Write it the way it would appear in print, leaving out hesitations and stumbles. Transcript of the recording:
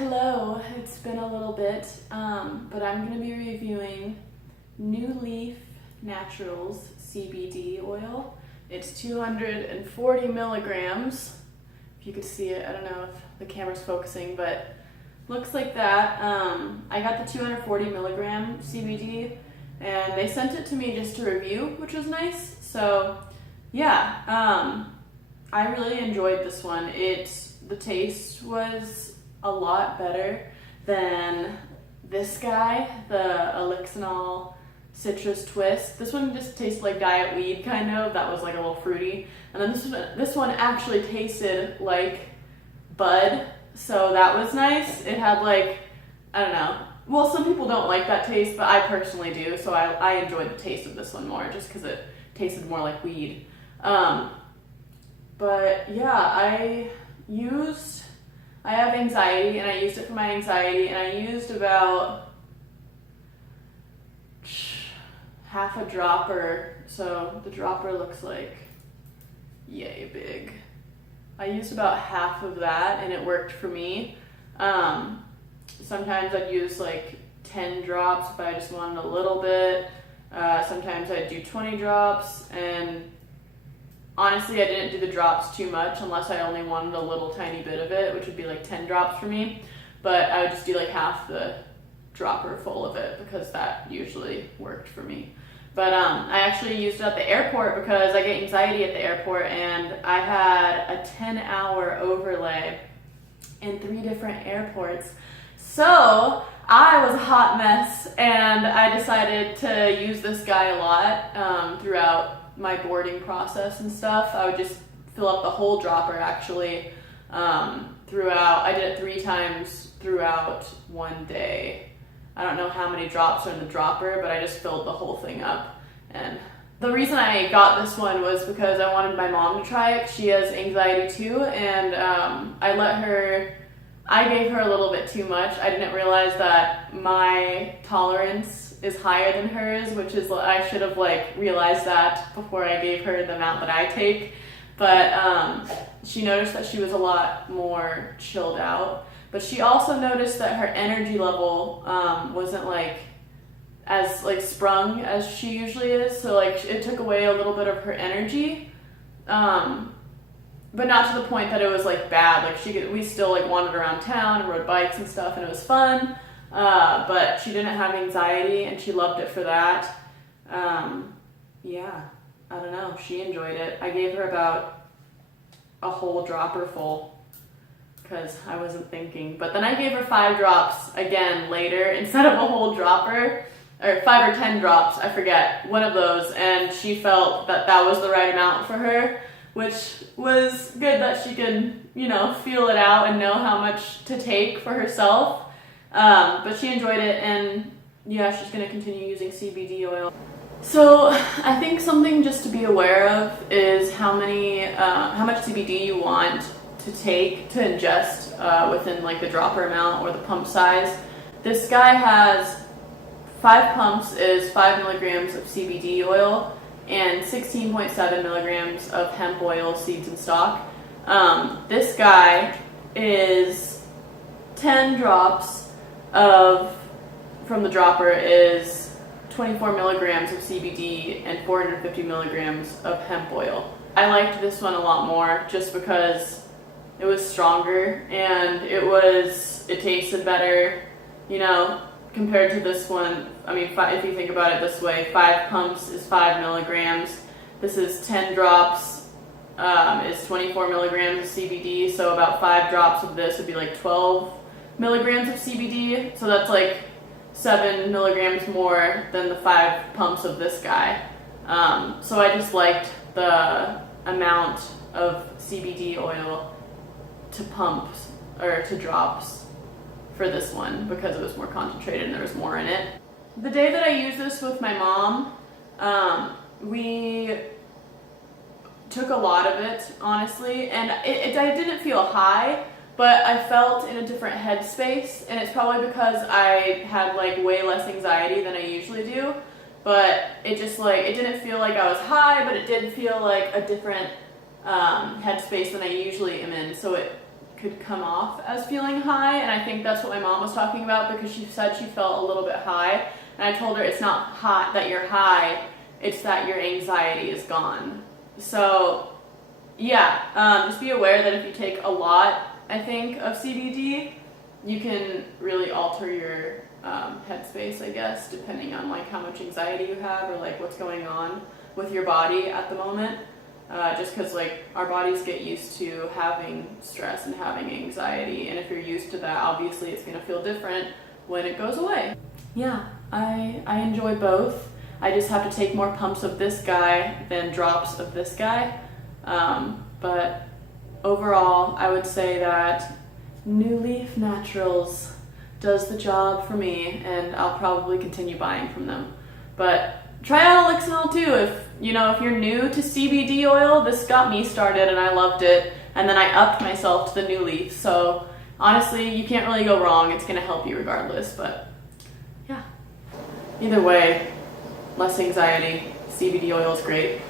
Hello, it's been a little bit, but I'm going to be reviewing Nuleaf Naturals CBD oil. It's 240 milligrams. If you could see it, I don't know if the camera's focusing, but looks like that. I got the 240 milligram CBD, and they sent it to me just to review, which was nice. So yeah, I really enjoyed this one. The taste was a lot better than this guy, the Elixinol citrus twist. This one just tasted like diet weed, kind of. That was like a little fruity. And then this one actually tasted like bud, so that was nice. It had like, I don't know. Well, some people don't like that taste, but I personally do, so I enjoyed the taste of this one more just because it tasted more like weed. But yeah, I have anxiety, and I used it for my anxiety, and I used about half a dropper, so the dropper looks like yay big. I used about half of that, and it worked for me. Sometimes I'd use like 10 drops if I just wanted a little bit. Sometimes I'd do 20 drops, and honestly, I didn't do the drops too much unless I only wanted a little tiny bit of it, which would be like 10 drops for me. But I would just do like half the dropper full of it because that usually worked for me. But I actually used it at the airport because I get anxiety at the airport, and I had a 10-hour overlay in 3 different airports. So I was a hot mess, and I decided to use this guy a lot throughout my boarding process and stuff. I would just fill up the whole dropper actually throughout. I did it 3 times throughout one day. I don't know how many drops are in the dropper, but I just filled the whole thing up. And the reason I got this one was because I wanted my mom to try it. She has anxiety too, and I gave her a little bit too much. I didn't realize that my tolerance is higher than hers, which is, I should have realized that before I gave her the amount that I take. But she noticed that she was a lot more chilled out. But she also noticed that her energy level wasn't as sprung as she usually is. So it took away a little bit of her energy. But not to the point that it was bad. We still wandered around town and rode bikes and stuff, and it was fun. But she didn't have anxiety, and she loved it for that. Yeah, I don't know. She enjoyed it. I gave her about a whole dropper full because I wasn't thinking. But then I gave her 5 drops again later instead of a whole dropper, or 5 or 10 drops, I forget, one of those. And she felt that that was the right amount for her, which was good that she could, feel it out and know how much to take for herself. But she enjoyed it, and yeah, she's going to continue using CBD oil. So I think something just to be aware of is how much CBD you want to take to ingest within the dropper amount or the pump size. This guy has 5 pumps is 5 milligrams of CBD oil and 16.7 milligrams of hemp oil, seeds and stalk. This guy is 10 drops from the dropper is 24 milligrams of CBD and 450 milligrams of hemp oil. I liked this one a lot more just because it was stronger and it tasted better, compared to this one. I mean, if you think about it this way, 5 pumps is 5 milligrams. This is 10 drops is 24 milligrams of CBD, so about 5 drops of this would be 12 milligrams of CBD, so that's 7 milligrams more than the 5 pumps of this guy. So I just liked the amount of CBD oil to pumps or to drops for this one because it was more concentrated and there was more in it. The day that I used this with my mom, we took a lot of it, honestly, and I didn't feel high, but I felt in a different headspace, and it's probably because I had way less anxiety than I usually do. But it just it didn't feel like I was high, but it did feel like a different headspace than I usually am in. So it could come off as feeling high, and I think that's what my mom was talking about, because she said she felt a little bit high, and I told her it's not hot that you're high, it's that your anxiety is gone. So yeah, just be aware that if you take a lot, I think, of CBD, you can really alter your headspace, I guess, depending on like how much anxiety you have or like what's going on with your body at the moment. Just because like our bodies get used to having stress and having anxiety, and if you're used to that, obviously it's gonna feel different when it goes away. Yeah, I enjoy both. I just have to take more pumps of this guy than drops of this guy. But overall, I would say that Nuleaf Naturals does the job for me, and I'll probably continue buying from them. But try out Elixinol too. If you're new to CBD oil, this got me started and I loved it. And then I upped myself to the Nuleaf. So honestly, you can't really go wrong. It's gonna help you regardless. But yeah, either way, less anxiety. CBD oil is great.